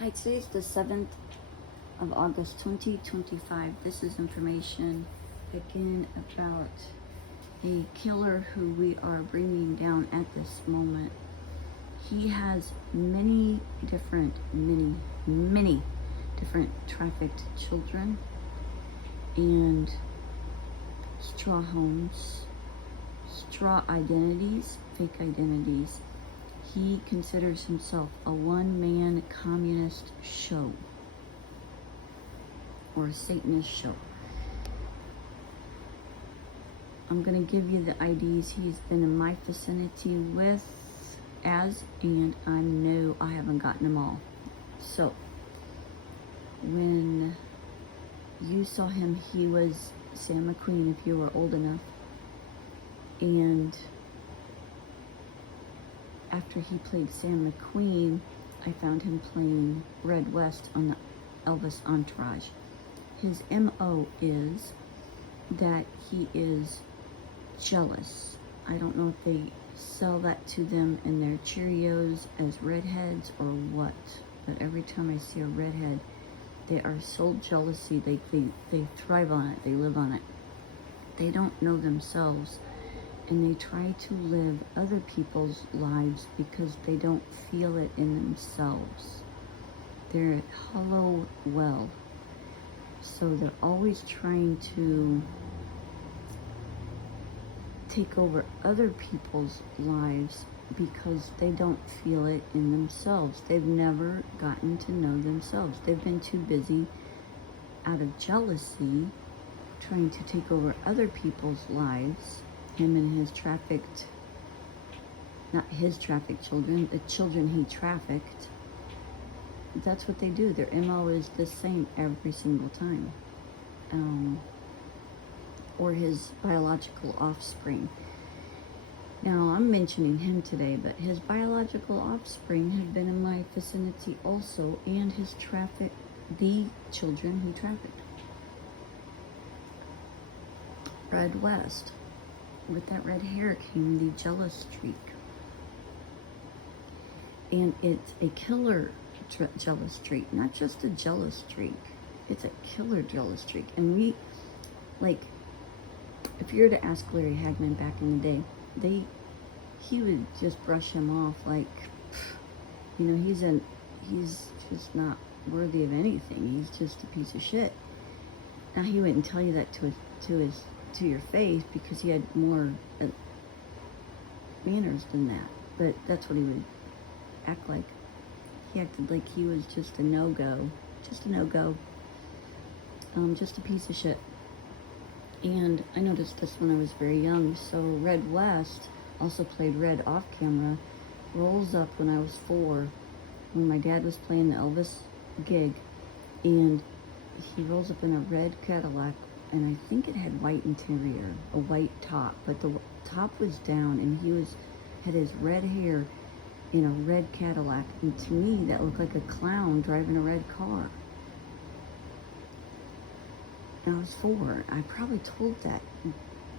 Hi, today's the 7th of August 2025. This is information again about a killer who we are bringing down at this moment. He has many different trafficked children and straw homes, straw identities, fake identities. He considers himself a one-man communist show or a Satanist show. I'm going to give you the IDs he's been in my vicinity with and I haven't gotten them all. So, when you saw him, he was Sam McQueen, if you were old enough. And after he played Sam McQueen, I found him playing Red West on the Elvis Entourage. His MO is that he is jealous. I don't know if they sell that to them in their Cheerios as redheads or what, but every time I see a redhead, they are so jealousy. They thrive on it. They live on it. They don't know themselves, and they try to live other people's lives because they don't feel it in themselves. They're a hollow well. So they're always trying to take over other people's lives because they don't feel it in themselves. They've never gotten to know themselves. They've been too busy out of jealousy trying to take over other people's lives. Him and his trafficked, not his trafficked children, the children he trafficked. That's what they do. Their MO is the same every single time. Or his biological offspring. Now, I'm mentioning him today, but his biological offspring have been in my vicinity also, and the children he trafficked. Red West. With that red hair came the jealous streak. And it's a killer jealous streak, not just a jealous streak. It's a killer jealous streak. And if you were to ask Larry Hagman back in the day, he would just brush him off like, he's just not worthy of anything. He's just a piece of shit. Now, he wouldn't tell you that to your face because he had more manners than that. But that's what he would act like. He acted like he was just a no-go. Just a no-go. Just a piece of shit. And I noticed this when I was very young. So Red West also played Red off camera. Rolls up when I was 4, when my dad was playing the Elvis gig, and he rolls up in a red Cadillac, and I think it had white interior, a white top, but the top was down, and he had his red hair in a red Cadillac, and to me that looked like a clown driving a red car. I was 4. I probably told that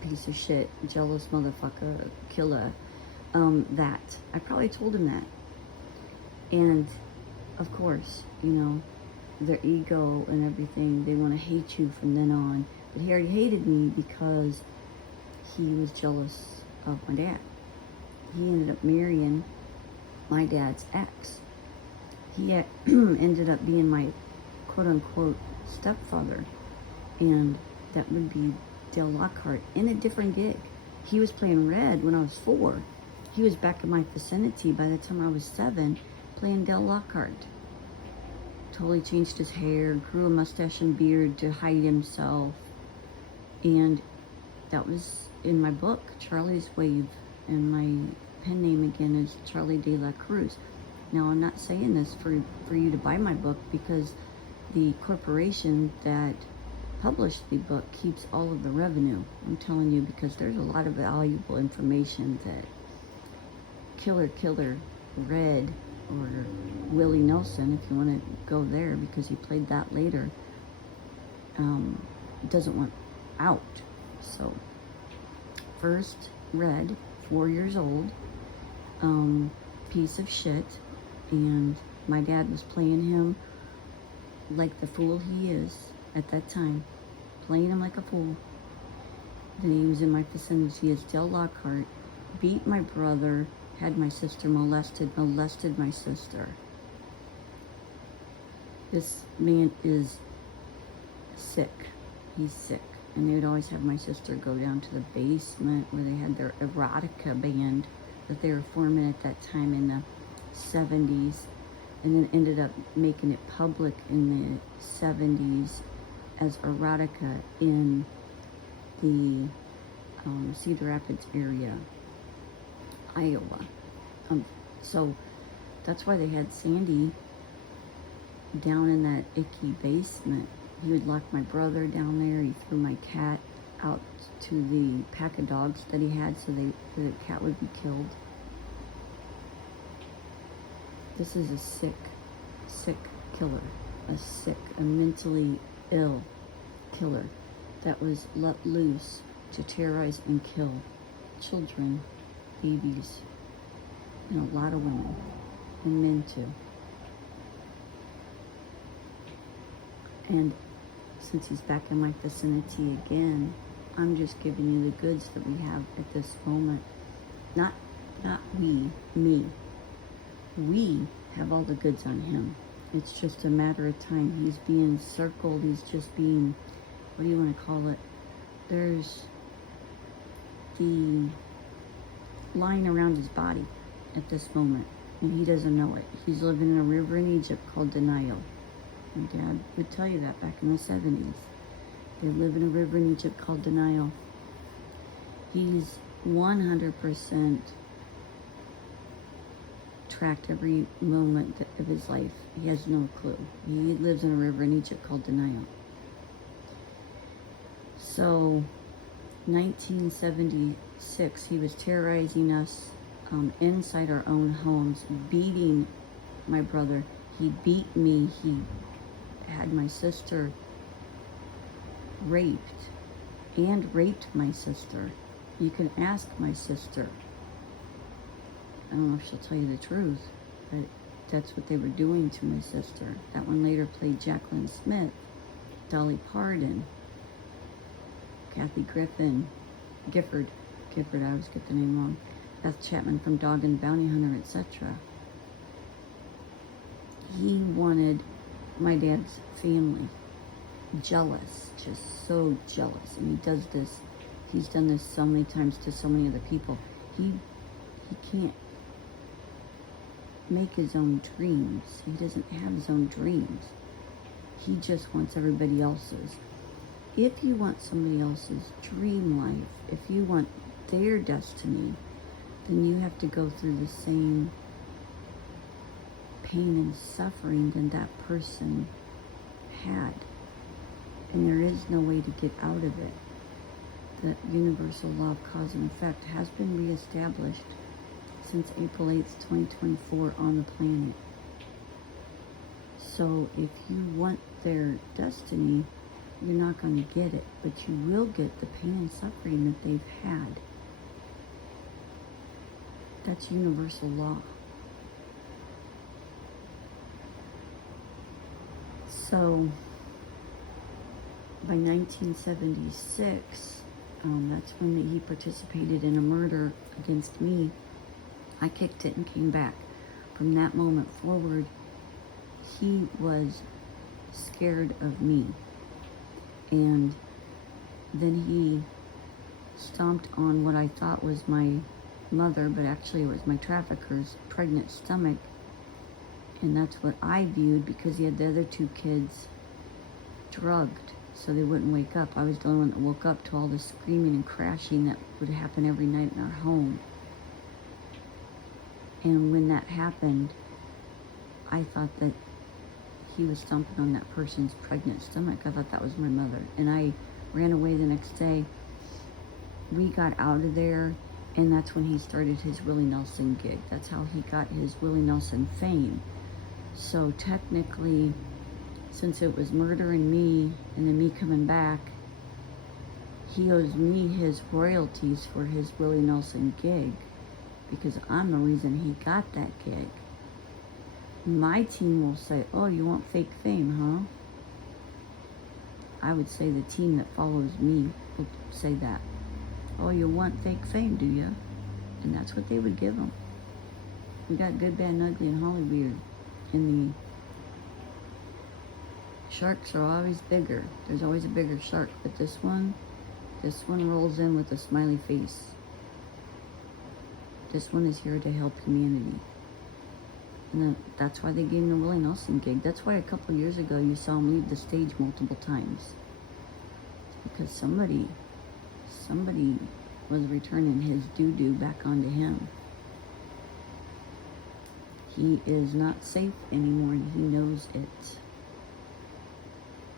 piece of shit, jealous motherfucker, killer, that. I probably told him that. And, of course, their ego and everything, they want to hate you from then on. But he already hated me because he was jealous of my dad. He ended up marrying my dad's ex. He ended up being my quote-unquote stepfather. And that would be Dale Lockhart in a different gig. He was playing Red when I was 4. He was back in my vicinity by the time I was 7, playing Dale Lockhart. Totally changed his hair, grew a mustache and beard to hide himself. And that was in my book, Charlie's Wave. And my pen name again is Charlie De La Cruz. Now, I'm not saying this for you to buy my book because the corporation that published the book keeps all of the revenue. I'm telling you because there's a lot of valuable information that Killer Red, or Willie Nelson, if you want to go there because he played that later, doesn't want out. So first, Red, 4 years old, piece of shit, and my dad was playing him like the fool he is at that time, playing him like a fool. Then he was in my vicinity as Dale Lockhart, beat my brother, had my sister molested my sister. This man is sick. He's sick. And they would always have my sister go down to the basement where they had their erotica band that they were forming at that time in the 70s, and then ended up making it public in the 70s as erotica in the Cedar Rapids area, Iowa. So that's why they had Sandy down in that icky basement. He would lock my brother down there. He threw my cat out to the pack of dogs that he had so the cat would be killed. This is a sick killer. A mentally ill killer that was let loose to terrorize and kill children, babies, and a lot of women, and men too. And since he's back in my vicinity again, I'm just giving you the goods that we have at this moment. Not me. We have all the goods on him. It's just a matter of time. He's being circled. He's just being, what do you want to call it? There's the line around his body at this moment, and he doesn't know it. He's living in a river in Egypt called denial. My dad would tell you that back in the 70s. They live in a river in Egypt called denial. He's 100% tracked every moment of his life. He has no clue. He lives in a river in Egypt called denial. So, 1976, he was terrorizing us inside our own homes, beating my brother. He beat me. He had my sister raped and raped my sister. You can ask my sister. I don't know if she'll tell you the truth, but that's what they were doing to my sister. That one later played Jacqueline Smith, Dolly Parton, Kathy Gifford, I always get the name wrong, Beth Chapman from Dog and Bounty Hunter, etc. He wanted my dad's family. Jealous, just so jealous. And he does this, he's done this so many times to so many other people. He can't make his own dreams. He doesn't have his own dreams. He just wants everybody else's. If you want somebody else's dream life, if you want their destiny, then you have to go through the same pain and suffering than that person had. And there is no way to get out of it. The universal law of cause and effect has been reestablished since April 8th, 2024 on the planet. So if you want their destiny, you're not going to get it, but you will get the pain and suffering that they've had. That's universal law. So by 1976, that's when he participated in a murder against me. I kicked it and came back. From that moment forward, he was scared of me. And then he stomped on what I thought was my mother, but actually it was my trafficker's pregnant stomach. And that's what I viewed, because he had the other two kids drugged so they wouldn't wake up. I was the only one that woke up to all the screaming and crashing that would happen every night in our home. And when that happened, I thought that he was stomping on that person's pregnant stomach. I thought that was my mother. And I ran away the next day. We got out of there, and that's when he started his Willie Nelson gig. That's how he got his Willie Nelson fame. So technically, since it was murdering me and then me coming back, he owes me his royalties for his Willie Nelson gig, because I'm the reason he got that gig. My team will say, oh, you want fake fame, huh? I would say the team that follows me will say that. Oh, you want fake fame, do you? And that's what they would give them. We got good, bad, and ugly and Hollywood. And the sharks are always bigger. There's always a bigger shark. But this one rolls in with a smiley face. This one is here to help humanity. And that's why they gave him the Willie Nelson gig. That's why a couple of years ago you saw him leave the stage multiple times. Because somebody was returning his doo-doo back onto him. He is not safe anymore, and he knows it.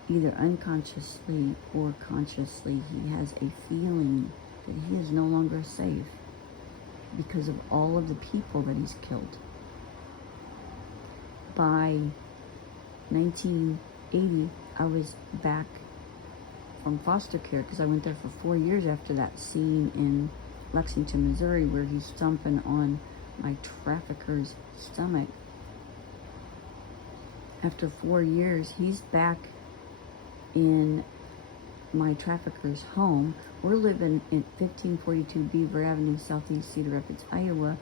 Either unconsciously or consciously, he has a feeling that he is no longer safe because of all of the people that he's killed. By 1980, I was back from foster care because I went there for 4 years after that scene in Lexington, Missouri, where he's stomping on my trafficker's stomach. After 4 years, he's back in my trafficker's home. We're living in 1542 Beaver Avenue, Southeast Cedar Rapids, Iowa.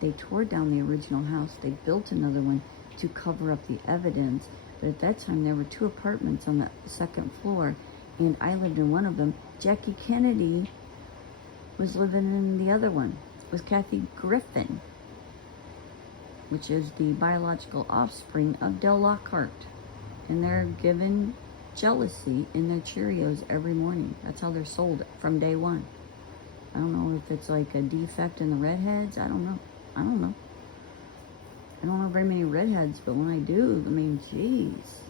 They tore down the original house. They built another one to cover up the evidence. But at that time, there were 2 apartments on the second floor, and I lived in one of them. Jackie Kennedy was living in the other one with Kathy Griffin, which is the biological offspring of Del Lockhart. And they're given jealousy in their Cheerios every morning. That's how they're sold from day one. I don't know if it's like a defect in the redheads. I don't know. I don't know very many redheads, but when I do, I mean, jeez,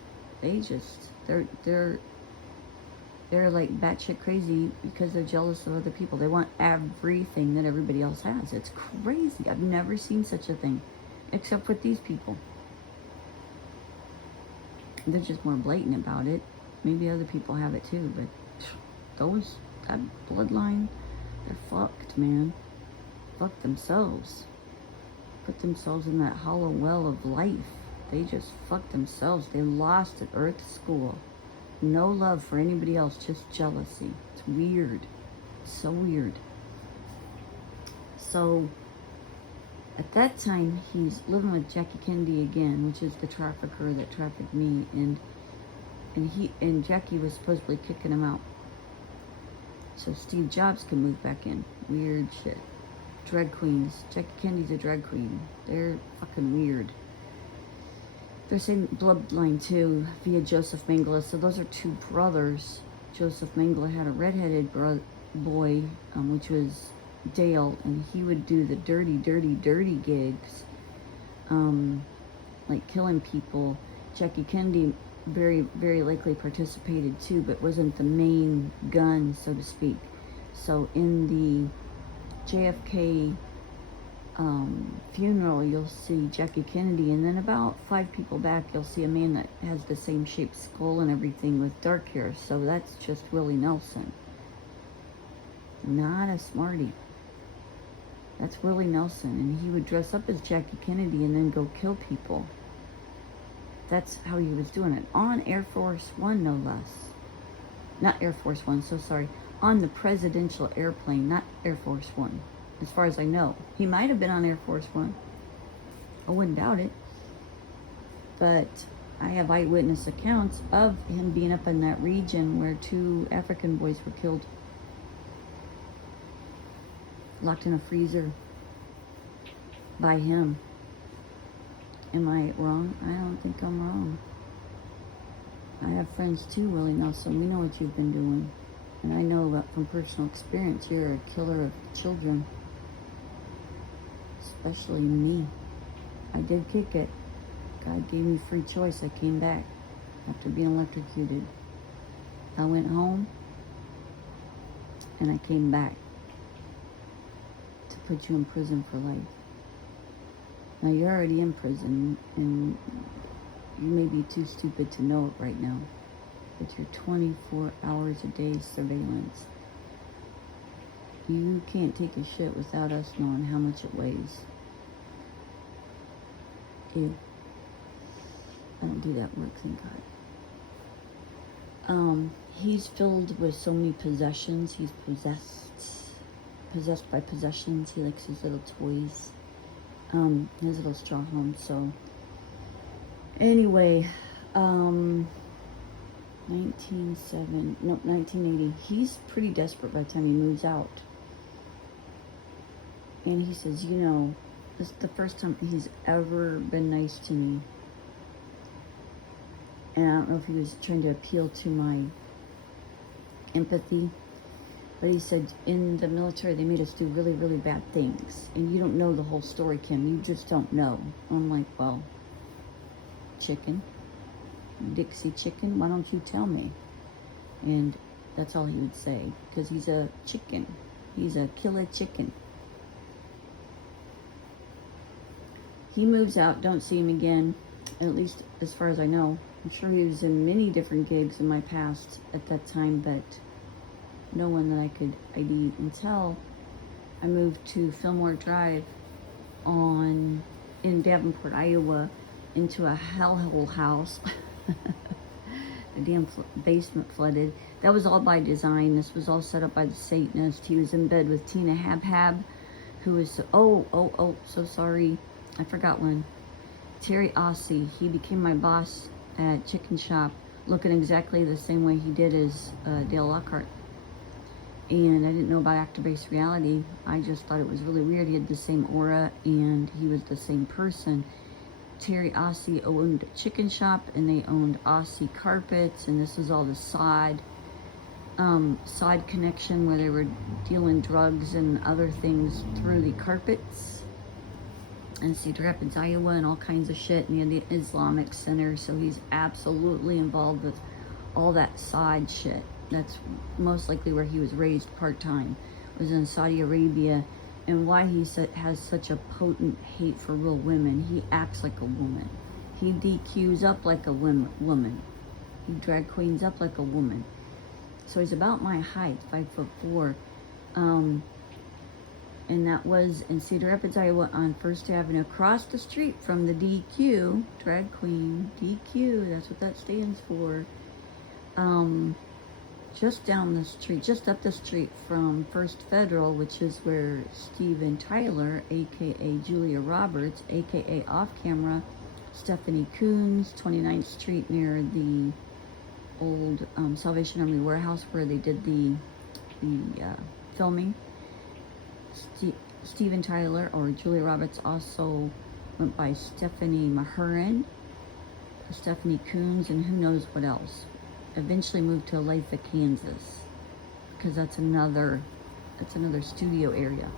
they're like batshit crazy because they're jealous of other people. They want everything that everybody else has. It's crazy. I've never seen such a thing, except with these people. They're just more blatant about it. Maybe other people have it too, but that bloodline, they're fucked, man. Fuck themselves. Put themselves in that hollow well of life. They just fucked themselves. They lost at Earth School. No love for anybody else, just jealousy. It's weird. It's so weird. So, at that time, he's living with Jackie Kennedy again, which is the trafficker that trafficked me, and Jackie was supposedly kicking him out so Steve Jobs could move back in. Weird shit. Drag queens. Jackie Kennedy's a drag queen. They're fucking weird. They're saying bloodline too, via Joseph Mengele. So those are 2 brothers. Joseph Mengele had a redheaded boy, which was Dale, and he would do the dirty gigs, like killing people. Jackie Kennedy very, very likely participated too, but wasn't the main gun, so to speak. So in the JFK funeral, you'll see Jackie Kennedy, and then about 5 people back, you'll see a man that has the same shaped skull and everything with dark hair. So that's just Willie Nelson. Not a smarty. That's Willie Nelson, and he would dress up as Jackie Kennedy and then go kill people. That's how he was doing it. On Air Force One, no less. Not Air Force One, so sorry. On the presidential airplane, not Air Force One. As far as I know. He might have been on Air Force One. I wouldn't doubt it. But I have eyewitness accounts of him being up in that region where 2 African boys were killed. Locked in a freezer by him. Am I wrong? I don't think I'm wrong. I have friends too, Willie Nelson. We know what you've been doing. And I know that from personal experience, you're a killer of children. Especially me. I did kick it. God gave me free choice. I came back after being electrocuted. I went home and I came back to put you in prison for life. Now you're already in prison and you may be too stupid to know it right now, but you're 24 hours a day surveillance. You can't take a shit without us knowing how much it weighs. Ew. do that work, thank God. He's filled with so many possessions. He's possessed by possessions. He likes his little toys, his little straw home. So anyway, 1980. He's pretty desperate by the time he moves out. And he says, you know, this is the first time he's ever been nice to me. And I don't know if he was trying to appeal to my empathy, but he said, in the military, they made us do really, really bad things. And you don't know the whole story, Kim. You just don't know. I'm like, well, chicken. Dixie chicken, why don't you tell me? And that's all he would say, because he's a chicken. He's a killer chicken. He moves out, don't see him again, at least as far as I know. I'm sure he was in many different gigs in my past at that time, but no one that I could ID until I moved to Fillmore Drive in Davenport, Iowa, into a hellhole house. The damn basement flooded. That was all by design. This was all set up by the Satanist. He was in bed with Tina Habhab, who was, so sorry. I forgot one. Terry Ossie. He became my boss at Chicken Shop, looking exactly the same way he did as Dale Lockhart. And I didn't know about actor-based reality. I just thought it was really weird. He had the same aura, and he was the same person. Terry Ossie owned a chicken shop, and they owned Ossie Carpets, and this was all the side connection where they were dealing drugs and other things through the carpets. And Cedar Rapids, Iowa, and all kinds of shit, and he had the Islamic Center, so he's absolutely involved with all that side shit. That's most likely where he was raised part-time, was in Saudi Arabia. And why he has such a potent hate for real women. He acts like a woman. He DQs up like a woman. He drag queens up like a woman. So he's about my height, 5'4". And that was in Cedar Rapids, Iowa, on First Avenue, across the street from the DQ, drag queen, DQ, that's what that stands for. Just down the street, just up the street from First Federal, which is where Steven Tyler, aka Julia Roberts, aka Off Camera, Stephanie Coons, 29th Street near the old Salvation Army warehouse where they did the filming. Steven Tyler, or Julia Roberts, also went by Stephanie Mahurin, Stephanie Coons, and who knows what else. Eventually moved to Olathe, Kansas, because that's another studio area.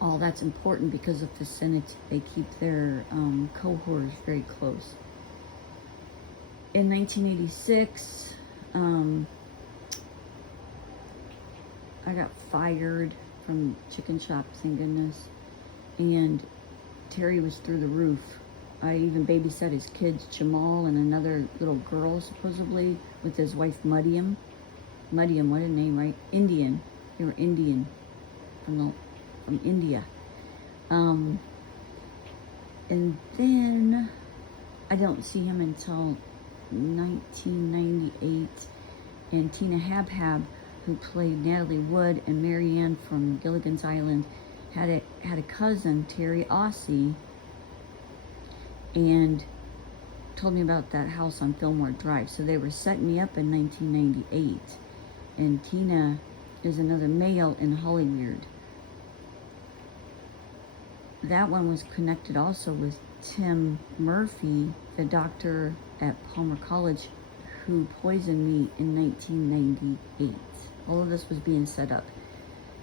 All that's important because of the Senate. They keep their cohorts very close. In 1986, I got fired from Chicken Shop, thank goodness, and Terry was through the roof. I even babysat his kids, Jamal and another little girl, supposedly, with his wife, Mudiam. Mudiam, what a name, right? Indian. They were Indian, from India. And then I don't see him until 1998. And Tina Habhab, who played Natalie Wood, and Marianne from Gilligan's Island, had a cousin, Terry Ossie, and told me about that house on Fillmore Drive. So they were setting me up in 1998. And Tina is another male in Hollywood. That one was connected also with Tim Murphy, the doctor at Palmer College, who poisoned me in 1998. All of this was being set up.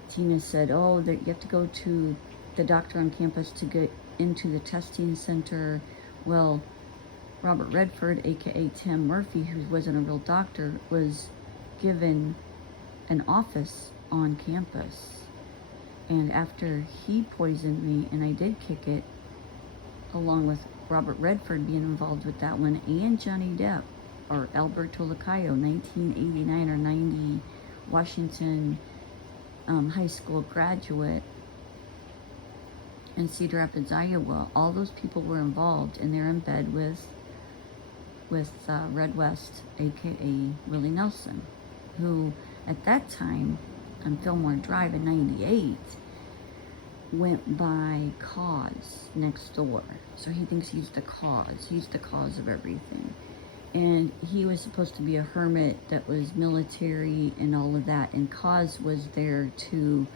Tina said, oh, that you have to go to the doctor on campus to get into the testing center. Well, Robert Redford, aka Tim Murphy, who wasn't a real doctor, was given an office on campus. And after he poisoned me, and I did kick it, along with Robert Redford being involved with that one, and Johnny Depp, or Alberto Lacayo, 1989 or 90, Washington high school graduate, in Cedar Rapids, Iowa. All those people were involved, and they're in bed with Red West, aka Willie Nelson, who at that time on Fillmore Drive in '98 went by Cause next door. So he thinks he's the cause. He's the cause of everything. And he was supposed to be a hermit that was military and all of that. And Cause was there to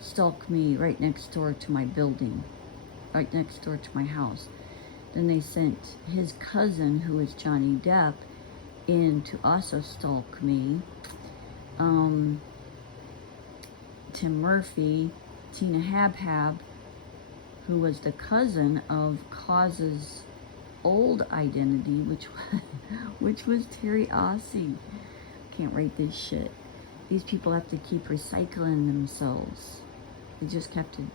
stalk me right next door to my building, right next door to my house. Then they sent his cousin, who is Johnny Depp, in to also stalk me. Tim Murphy, Tina Habhab, who was the cousin of Cause's old identity, which was Terry Ossie. Can't write this shit. These people have to keep recycling themselves. They just have to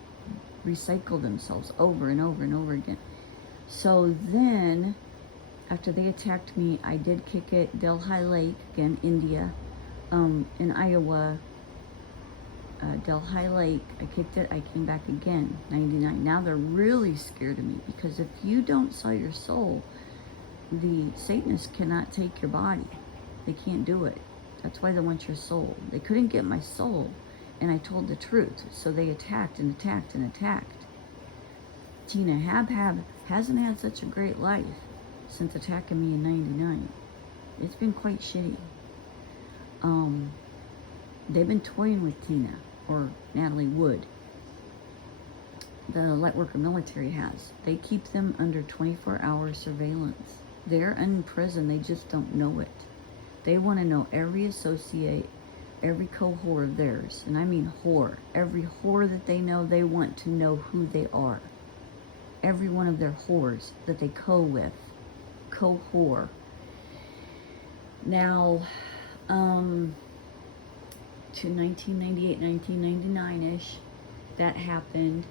recycle themselves over and over and over again. So then, after they attacked me, I did kick it. Delhi Lake, again, India, in Iowa. Delhi Lake, I kicked it, I came back again, 99. Now they're really scared of me, because if you don't sell your soul, the Satanists cannot take your body. They can't do it. That's why they want your soul. They couldn't get my soul, and I told the truth, so they attacked and attacked and attacked. Tina Habhab hasn't had such a great life since attacking me in 99. It's been quite shitty. They've been toying with Tina, or Natalie Wood. The Lightworker military has. They keep them under 24-hour surveillance. They're in prison, they just don't know it. They want to know every associate, every cohort of theirs, and I mean whore. Every whore that they know, they want to know who they are. Every one of their whores that they co-with. Co-whore. Now, to 1998, 1999-ish, that happened.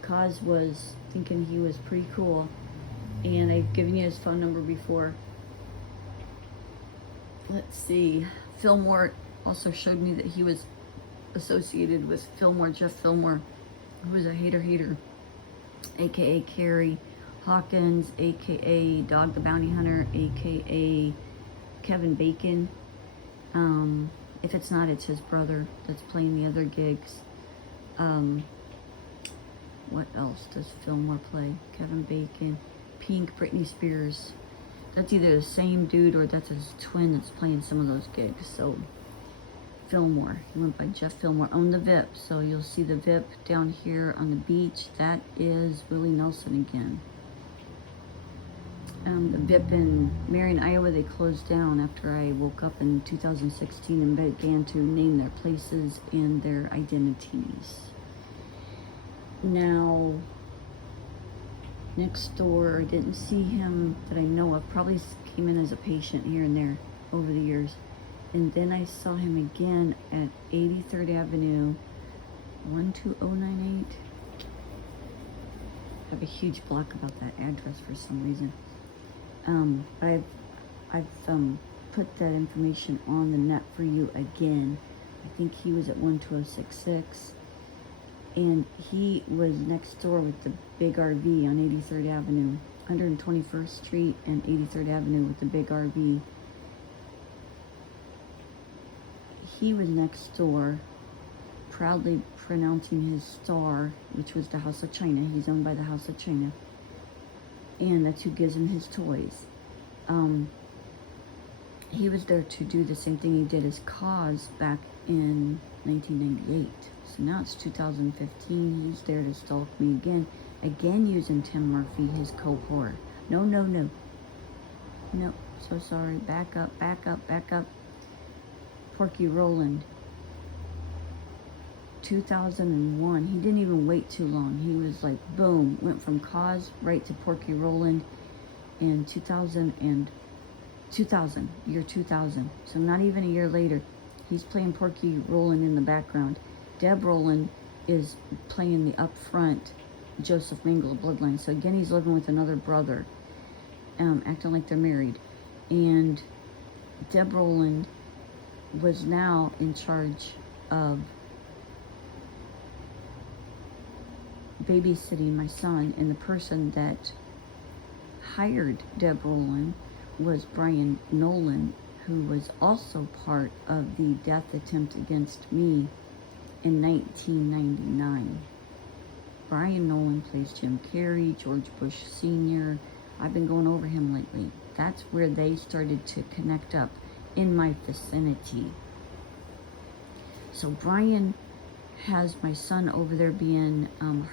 Cause was thinking he was pretty cool, and I've given you his phone number before. Let's see, Fillmore also showed me that he was associated with Fillmore, Jeff Fillmore, who was a hater, aka Carrie Hawkins, aka Dog the Bounty Hunter, aka Kevin Bacon. If it's not, it's his brother that's playing the other gigs. What else does Fillmore play? Kevin Bacon, Pink, Britney Spears. That's either the same dude or that's his twin that's playing some of those gigs. So Fillmore, he went by Jeff Fillmore, owned the VIP. So you'll see the VIP down here on the beach. That is Willie Nelson again. The VIP in Marion, Iowa, they closed down after I woke up in 2016 and began to name their places and their identities. Now, next door, I didn't see him that I know of. Probably came in as a patient here and there over the years. And then I saw him again at 83rd Avenue, 12098. I have a huge block about that address for some reason. But I've put that information on the net for you again. I think he was at 12066, and he was next door with the big RV on 83rd Avenue, 121st Street and 83rd Avenue with the big RV. He was next door, proudly pronouncing his star, which was the House of China. He's owned by the House of China. And that's who gives him his toys. He was there to do the same thing he did as Cause back in 1998. So now it's 2015. He's there to stalk me again using Tim Murphy, his cohort. No. No, so sorry. Back up. Porky Roland. 2001. He didn't even wait too long. He was like, boom, went from Cause right to Porky Roland in 2000, year 2000. So not even a year later, he's playing Porky Roland in the background. Deb Roland is playing the up front Joseph Mengele bloodline. So again, he's living with another brother, acting like they're married. And Deb Roland was now in charge of babysitting my son, and the person that hired Deb Rowland was Brian Nolan, who was also part of the death attempt against me in 1999. Brian Nolan plays Jim Carrey, George Bush Sr. I've been going over him lately. That's where they started to connect up in my vicinity. So Brian has my son over there being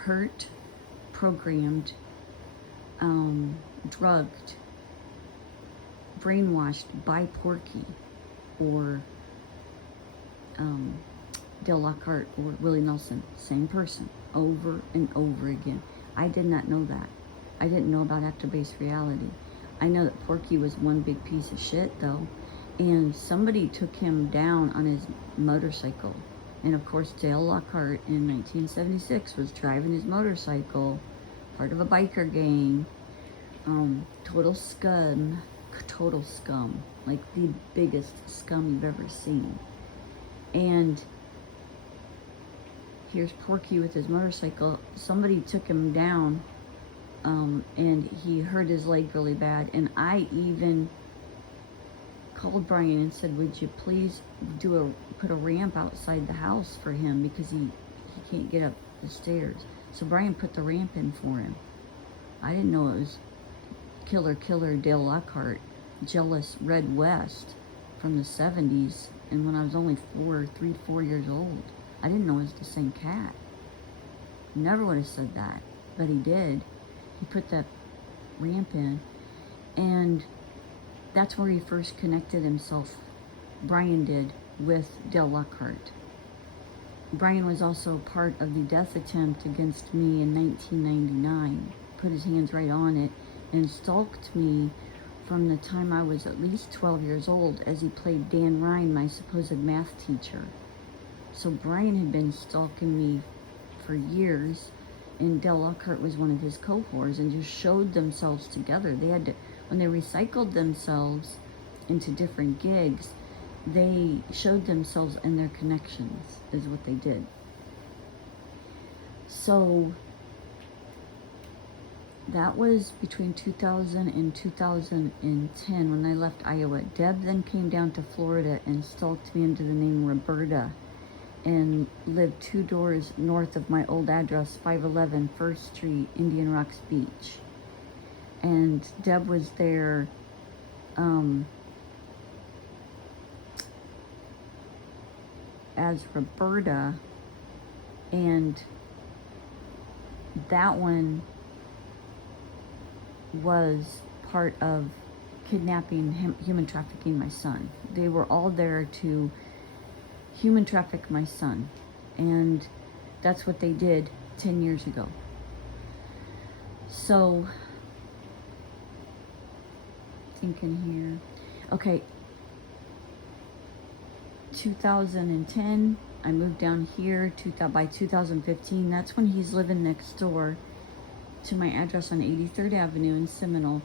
hurt, programmed, drugged, brainwashed by Porky or Dale Lockhart or Willie Nelson. Same person, over and over again. I did not know that. I didn't know about actor-based reality. I know that Porky was one big piece of shit, though, and somebody took him down on his motorcycle. And of course, Dale Lockhart in 1976 was driving his motorcycle, part of a biker gang. Total scum, like the biggest scum you've ever seen. And here's Porky with his motorcycle. Somebody took him down, and he hurt his leg really bad. And I even called Brian and said, would you please put a ramp outside the house for him, because he can't get up the stairs. So Brian put the ramp in for him. I didn't know it was killer Dale Lockhart, jealous Red West from the 70s, and when I was only 4 years old. I didn't know it was the same cat. Never would have said that, but he did. He put that ramp in, and that's where he first connected himself, Brian did, with Dale Lockhart. Brian was also part of the death attempt against me in 1999, put his hands right on it, and stalked me from the time I was at least 12 years old, as he played Dan Ryan, my supposed math teacher. So Brian had been stalking me for years, and Dale Lockhart was one of his cohorts, and just showed themselves together. They had to, when they recycled themselves into different gigs, they showed themselves and their connections, is what they did. So that was between 2000 and 2010 when I left Iowa. Deb then came down to Florida and stalked me under the name Roberta, and lived 2 doors north of my old address, 511 First Street, Indian Rocks Beach. And Deb was there as Roberta, and that one was part of kidnapping, human trafficking my son. They were all there to human traffic my son, and that's what they did 10 years ago. So, thinking here, okay, 2010, I moved down here. By 2015, that's when he's living next door to my address on 83rd Avenue in Seminole.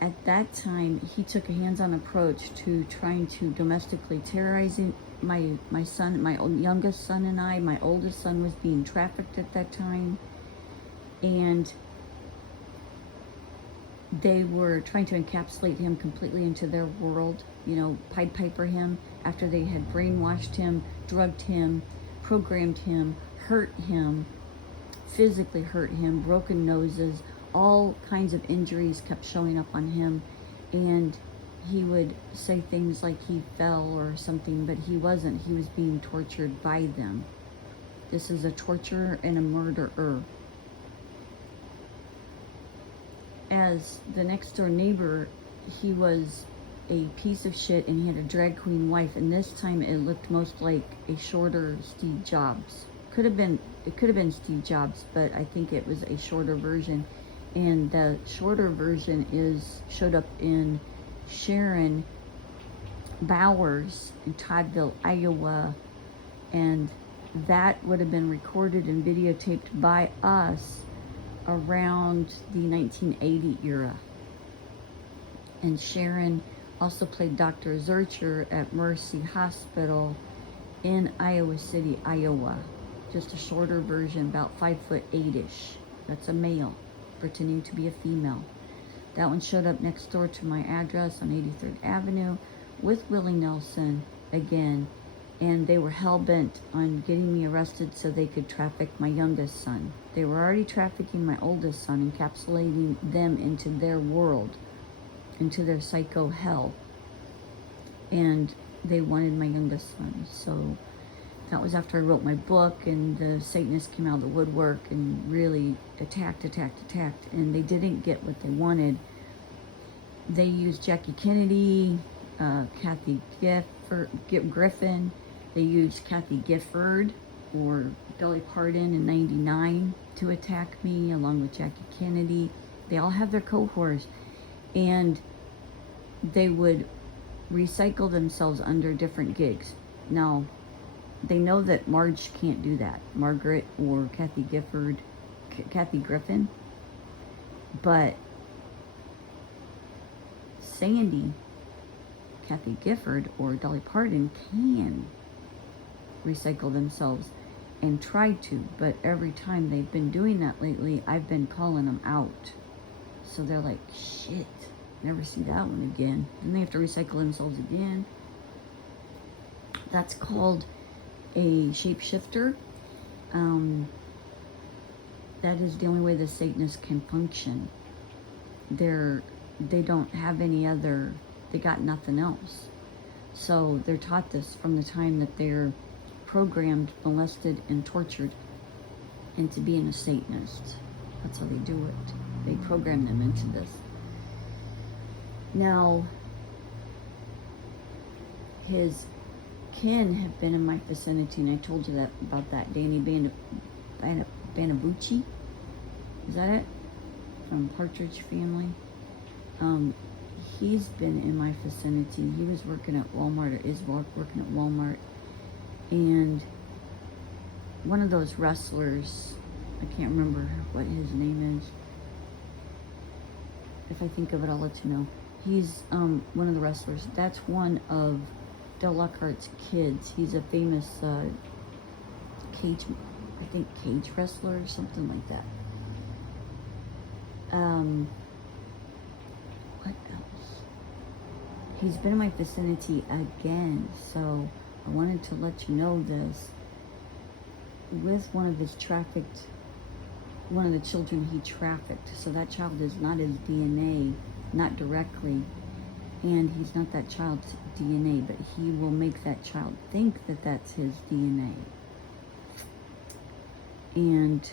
At that time, he took a hands-on approach to trying to domestically terrorizing my son, my youngest son and I. My oldest son was being trafficked at that time, and they were trying to encapsulate him completely into their world, you know, Pied Piper him, after they had brainwashed him, drugged him, programmed him, hurt him, physically hurt him, broken noses, all kinds of injuries kept showing up on him. And he would say things like he fell or something, but he wasn't. He was being tortured by them. This is a torturer and a murderer. As the next door neighbor, he was a piece of shit, and he had a drag queen wife, and this time it looked most like a shorter Steve Jobs. It could have been Steve Jobs, but I think it was a shorter version. And the shorter version showed up in Sharon Bowers in Toddville, Iowa, and that would have been recorded and videotaped by us around the 1980 era. And Sharon also played Dr. Zurcher at Mercy Hospital in Iowa City, Iowa. just a shorter version, about 5'8" That's a male, pretending to be a female. That one showed up next door to my address on 83rd Avenue with Willie Nelson again, and they were hell-bent on getting me arrested so they could traffic my youngest son. They were already trafficking my oldest son, encapsulating them into their world, into their psycho hell, and they wanted my youngest son. So that was after I wrote my book, and the Satanists came out of the woodwork and really attacked, and they didn't get what they wanted. They used Jackie Kennedy, Kathy Griffin. They used Kathy Gifford or Dolly Parton in '99 to attack me, along with Jackie Kennedy. They all have their cohorts, and they would recycle themselves under different gigs. Now, they know that Marge can't do that, Margaret or Kathy Griffin, but Sandy, Kathy Gifford, or Dolly Parton can recycle themselves and try to, but every time they've been doing that lately, I've been calling them out. So they're like, shit, never see that one again. Then they have to recycle themselves again. That's called a shapeshifter. That is the only way the Satanists can function. They don't have any other, they got nothing else. So they're taught this from the time that they're programmed, molested, and tortured into being a Satanist. That's how they do it. They program them into this. Now, his kin have been in my vicinity, and I told you that about that Danny Banabucci. Is that it? From Partridge Family. He's been in my vicinity. He was working at Walmart, or is working at Walmart, and one of those wrestlers, I can't remember what his name is. If I think of it, I'll let you know. He's one of the wrestlers. That's one of Del Lockhart's kids. He's a famous cage wrestler or something like that. What else? He's been in my vicinity again, so I wanted to let you know this. With one of the children he trafficked, so that child is not his DNA, not directly, and he's not that child's DNA, but he will make that child think that that's his DNA. And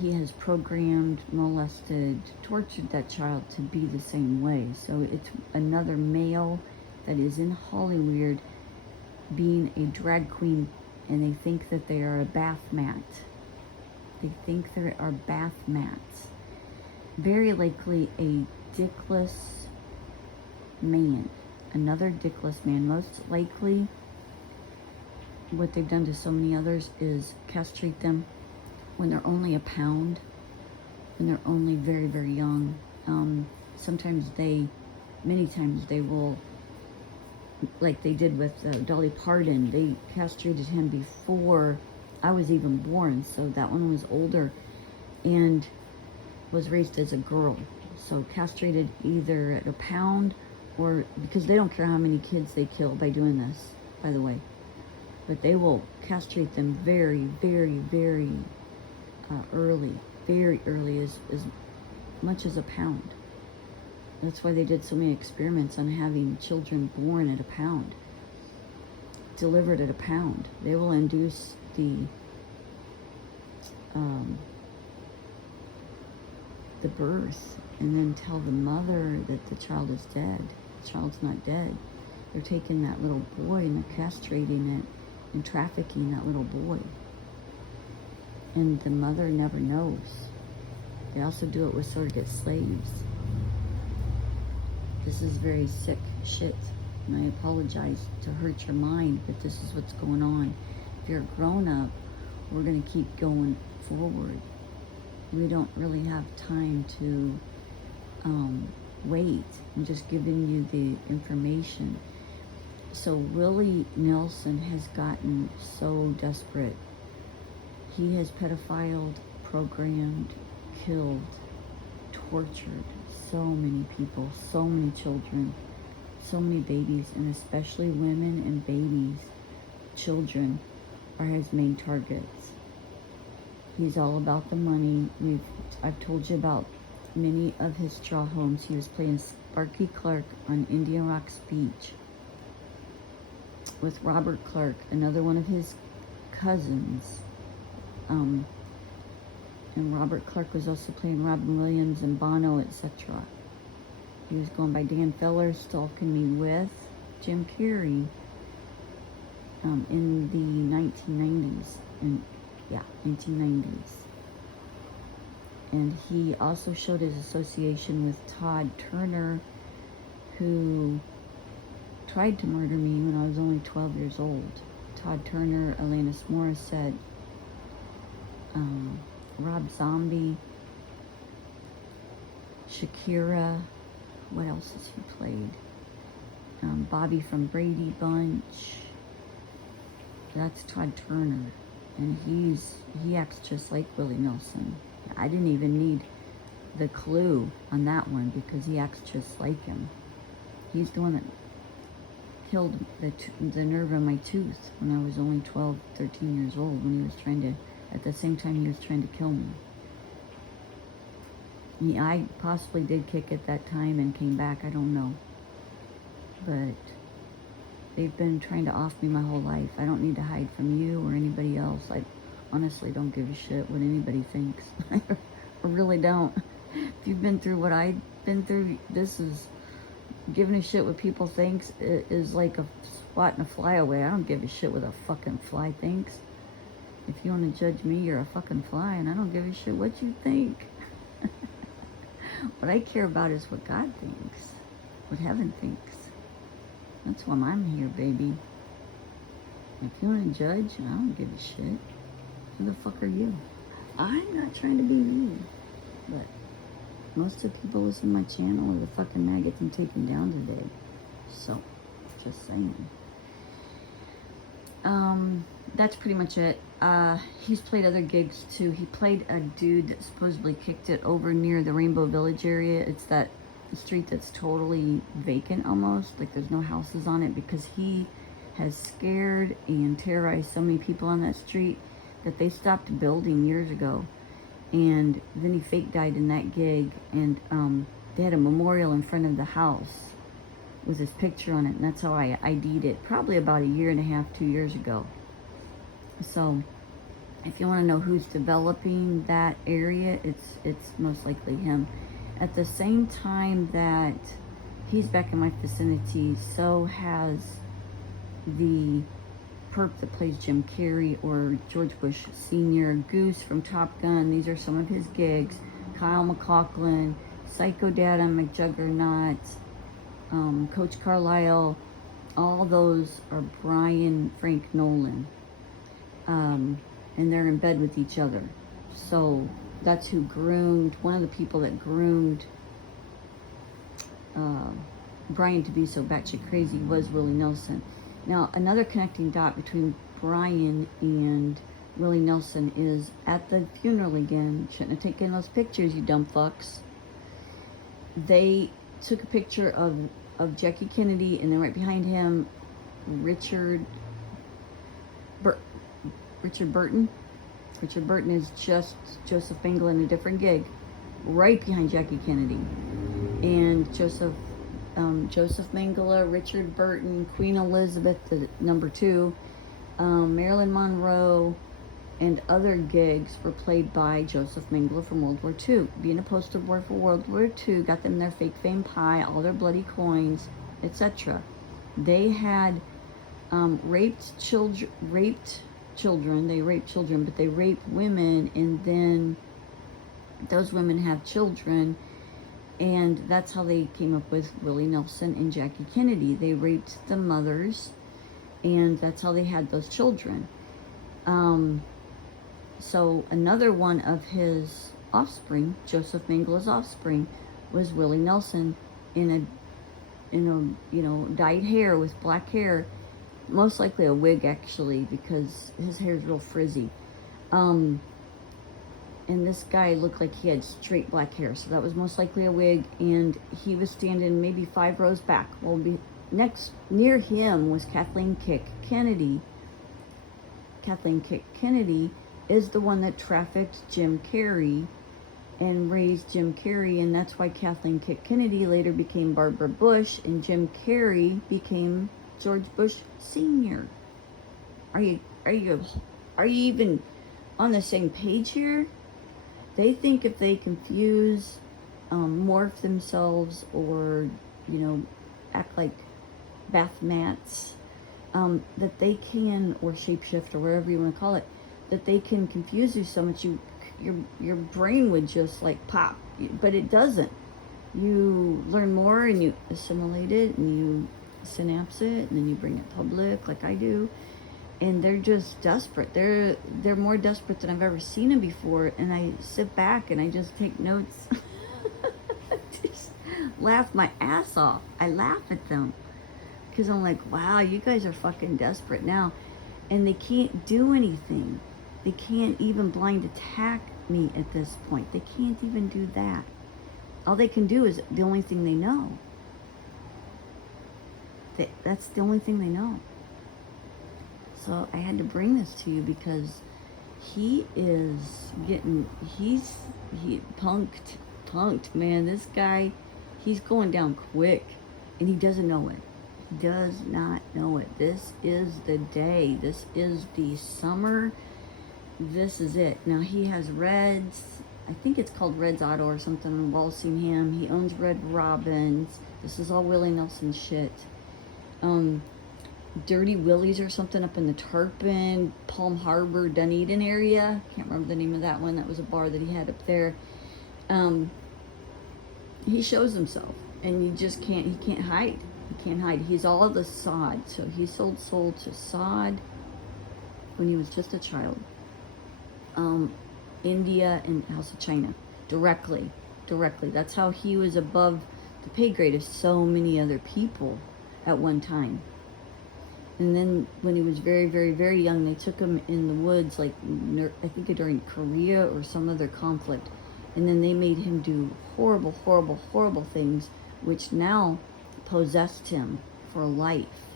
he has programmed, molested, tortured that child to be the same way. So it's another male that is in Hollywood being a drag queen, and they think that they are a bath mat. They think there are bath mats. Very likely a dickless man. Another dickless man. Most likely, what they've done to so many others is castrate them when they're only a pound, when they're only very, very young. Many times they will, like they did with Dolly Parton, they castrated him before I was even born, so that one was older and was raised as a girl. So castrated either at a pound, or because they don't care how many kids they kill by doing this, by the way. But they will castrate them very, very, very early, very early, as much as a pound. That's why they did so many experiments on having children born at a pound, delivered at a pound. They will induce the birth and then tell the mother that the child is dead. The child's not dead. They're taking that little boy and they're castrating it and trafficking that little boy. And the mother never knows. They also do it with surrogate slaves. This is very sick shit, and I apologize to hurt your mind, but this is what's going on. If you're a grown-up, we're going to keep going forward. We don't really have time to wait. I'm just giving you the information. So Willie Nelson has gotten so desperate He has pedophiled, programmed, killed, tortured so many people, so many children, so many babies, and especially women and babies, children are his main targets. He's all about the money. I've told you about many of his straw homes. He was playing Sparky Clark on Indian Rocks Beach with Robert Clark, another one of his cousins. And Robert Clark was also playing Robin Williams and Bono, etc. He was going by Dan Feller, stalking me with Jim Carrey in the 1990s. 1990s. And he also showed his association with Todd Turner, who tried to murder me when I was only 12 years old. Todd Turner, Alanis Morissette, Rob Zombie, Shakira. What else has he played? Bobby from Brady Bunch. That's Todd Turner, and he acts just like Willie Nelson. I didn't even need the clue on that one because he acts just like him. He's the one that killed the nerve in my tooth when I was only 12, 13 years old, when he was trying to, at the same time he was trying to kill me. I possibly did kick at that time and came back, I don't know. But they've been trying to off me my whole life. I don't need to hide from you or anybody else. I honestly don't give a shit what anybody thinks. I really don't. If you've been through what I've been through, this is, giving a shit what people thinks is like a swat and a fly away. I don't give a shit what a fucking fly thinks. If you want to judge me, you're a fucking fly, and I don't give a shit what you think. What I care about is what God thinks, what heaven thinks. That's why I'm here, baby. If you want to judge, I don't give a shit. Who the fuck are you? I'm not trying to be mean, but most of the people listening to my channel are the fucking maggots I'm taking down today. So, just saying. That's pretty much it. He's played other gigs too. He played a dude that supposedly kicked it over near the Rainbow Village area. It's that street that's totally vacant almost, like there's no houses on it, because he has scared and terrorized so many people on that street that they stopped building years ago. And then he fake died in that gig, and they had a memorial in front of the house with his picture on it, and that's how I ID'd it, probably about a year and a half, 2 years ago. So if you want to know who's developing that area, it's most likely him. At the same time that he's back in my vicinity, so has the perp that plays Jim Carrey or George Bush Sr., Goose from Top Gun. These are some of his gigs. Kyle MacLachlan, Psycho Dad on McJuggernaut, Coach Carlisle. All those are Brian Frank Nolan. And they're in bed with each other. So that's who groomed, one of the people that groomed Brian to be so batshit crazy was Willie Nelson. Now, another connecting dot between Brian and Willie Nelson is at the funeral again. Shouldn't have taken those pictures, you dumb fucks. They took a picture of Jackie Kennedy, and then right behind him, Richard Burton. Richard Burton is just Joseph Mengele in a different gig, right behind Jackie Kennedy. And Joseph Mengele, Richard Burton, Queen Elizabeth the #2, Marilyn Monroe, and other gigs were played by Joseph Mengele from World War II. Being a poster boy for World War II, got them their fake fame pie, all their bloody coins, etc. They had raped children, they raped children, but they raped women, and then those women have children, and that's how they came up with Willie Nelson and Jackie Kennedy. They raped the mothers, and that's how they had those children. So another one of his offspring, Joseph Mengele's offspring, was Willie Nelson in a dyed hair with black hair, most likely a wig actually, because his hair is real frizzy. Um, and this guy looked like he had straight black hair, so that was most likely a wig. And he was standing maybe 5 rows back. Well, next near him was Kathleen Kick Kennedy. Kathleen Kick Kennedy is the one that trafficked Jim Carrey and raised Jim Carrey, and that's why Kathleen Kick Kennedy later became Barbara Bush, and Jim Carrey became George Bush Sr. Are you even on the same page here? They think if they confuse, morph themselves, or, act like bath mats, that they can, or shapeshift, or whatever you want to call it, that they can confuse you so much your brain would just like pop. But it doesn't. You learn more and you assimilate it and you synapse it, and then you bring it public like I do. And they're just desperate. They're more desperate than I've ever seen them before. And I sit back and I just take notes. Just laugh my ass off. I laugh at them because I'm like, wow, you guys are fucking desperate now, and they can't do anything. They can't even blind attack me at this point. They can't even do that. All they can do is the only thing they know. That's the only thing they know. So I had to bring this to you because he punked, man. This guy, he's going down quick, and he doesn't know it. He does not know it. This is the day. This is the summer. This is it. Now he has Reds. I think it's called Reds Auto or something in Walsingham. He owns Red Robins. This is all Willie Nelson shit. Dirty Willie's or something up in the Tarpon, Palm Harbor, Dunedin area. Can't remember the name of that one. That was a bar that he had up there. He shows himself, and he can't hide. He can't hide. He's all the sod. So he sold soul to sod when he was just a child. India and House of China. Directly. That's how he was above the pay grade of so many other people at one time. And then when he was very, very, very young, they took him in the woods, like I think during Korea or some other conflict. And then they made him do horrible, horrible, horrible things, which now possessed him for life.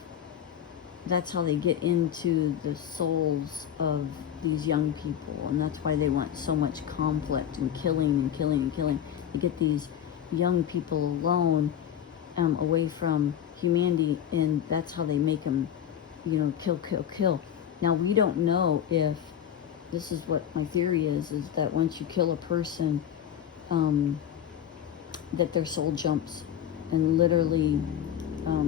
That's how they get into the souls of these young people. And that's why they want so much conflict and killing. They get these young people alone, away from humanity, and that's how they make them kill. Now, we don't know if, this is what my theory is that once you kill a person, that their soul jumps and literally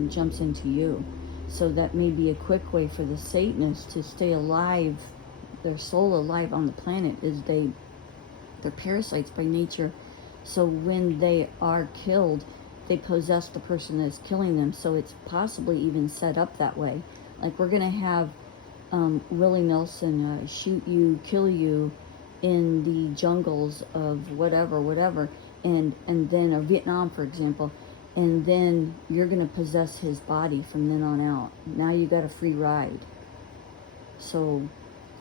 jumps into you. So that may be a quick way for the Satanists to stay alive, their soul alive on the planet, is they're parasites by nature. So when they are killed, they possess the person that's killing them. So it's possibly even set up that way. Like, we're going to have Willie Nelson shoot you, kill you in the jungles of whatever, and then, or Vietnam, for example, and then you're going to possess his body from then on out. Now you got a free ride. So,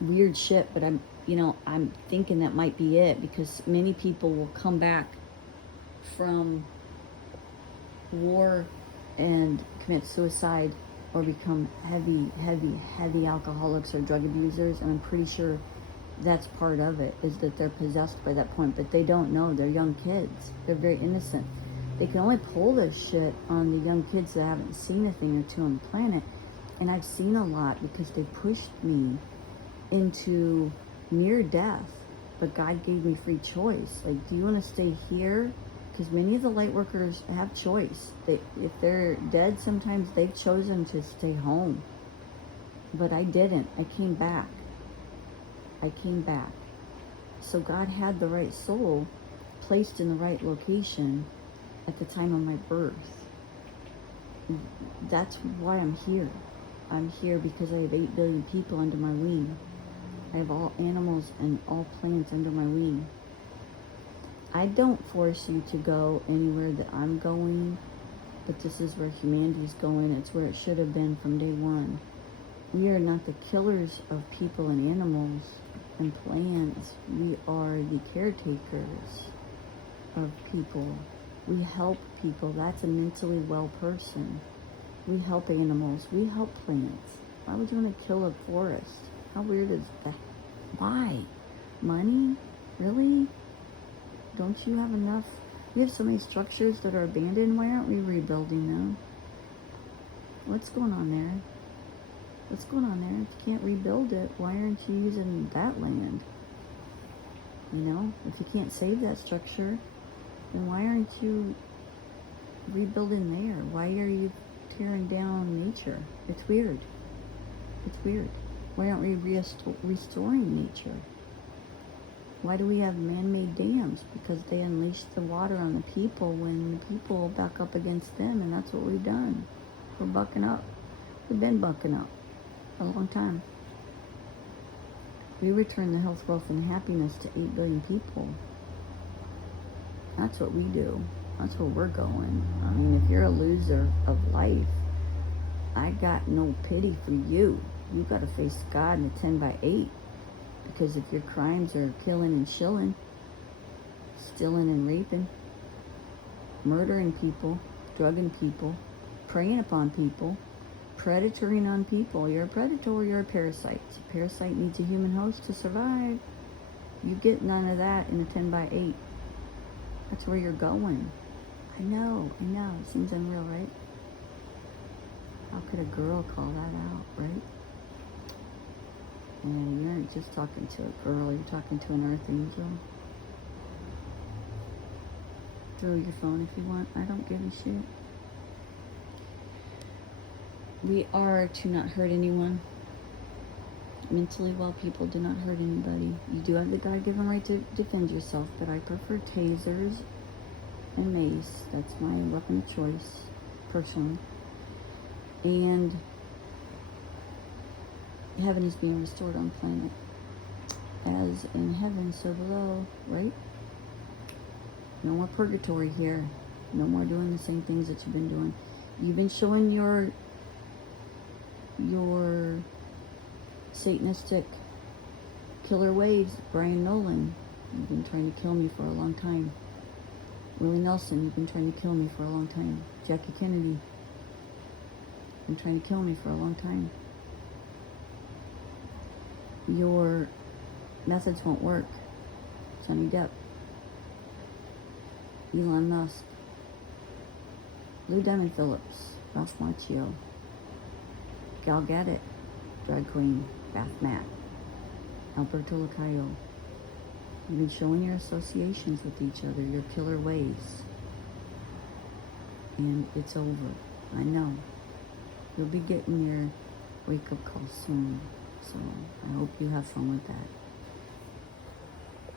weird shit, but I'm thinking that might be it, because many people will come back from war and commit suicide or become heavy alcoholics or drug abusers, and I'm pretty sure that's part of it, is that they're possessed by that point, but they don't know. They're young kids. They're very innocent. They can only pull this shit on the young kids that haven't seen a thing or two on the planet, and I've seen a lot because they pushed me into near death, but God gave me free choice. Like, do you want to stay here? Because many of the light workers have choice. If they're dead, sometimes they've chosen to stay home. But I didn't. I came back. So God had the right soul placed in the right location at the time of my birth. That's why I'm here. I'm here because I have 8 billion people under my wing. I have all animals and all plants under my wing. I don't force you to go anywhere that I'm going, but this is where humanity's going. It's where it should have been from day one. We are not the killers of people and animals. and plans. We are the caretakers of people. We help people. That's a mentally well person. We help animals. We help plants. Why would you want to kill a forest? How weird is that? Why? Money? Really? Don't you have enough? We have so many structures that are abandoned. Why aren't we rebuilding them? What's going on there? What's going on there? If you can't rebuild it, why aren't you using that land? You know, if you can't save that structure, then why aren't you rebuilding there? Why are you tearing down nature? It's weird. It's weird. Why aren't we restoring nature? Why do we have man-made dams? Because they unleash the water on the people when the people back up against them, and that's what we've done. We're bucking up. We've been bucking up for a long time. We return the health, wealth, and happiness to 8 billion people. That's what we do. That's where we're going. I mean, if you're a loser of life, I got no pity for you. You got to face God in a 10x8. Because if your crimes are killing and shilling, stealing and raping, murdering people, drugging people, preying upon people, predatoring on people, you're a predator or you're a parasite. A parasite needs a human host to survive. You get none of that in a 10x8. That's where you're going. I know. It seems unreal, right? How could a girl call that out, right? And you aren't just talking to a girl, you're talking to an earth angel. Throw your phone if you want. I don't give a shit. We are to not hurt anyone. Mentally well people do not hurt anybody. You do have the God-given right to defend yourself, but I prefer tasers and mace. That's my weapon of choice, personally. And heaven is being restored on planet. As in heaven, so below, right? No more purgatory here. No more doing the same things that you've been doing. You've been showing your Satanistic killer ways. Brian Nolan, you've been trying to kill me for a long time. Willie Nelson, you've been trying to kill me for a long time. Jackie Kennedy, you've been trying to kill me for a long time. Your methods won't work. Johnny Depp, Elon Musk, Lou Diamond Phillips, Ralph Macchio, Gal Gadot, drag queen, Bath Matt, Alberto Lacayo. You've been showing your associations with each other, your killer ways. And it's over. I know. You'll be getting your wake-up call soon. So I hope you have fun with that.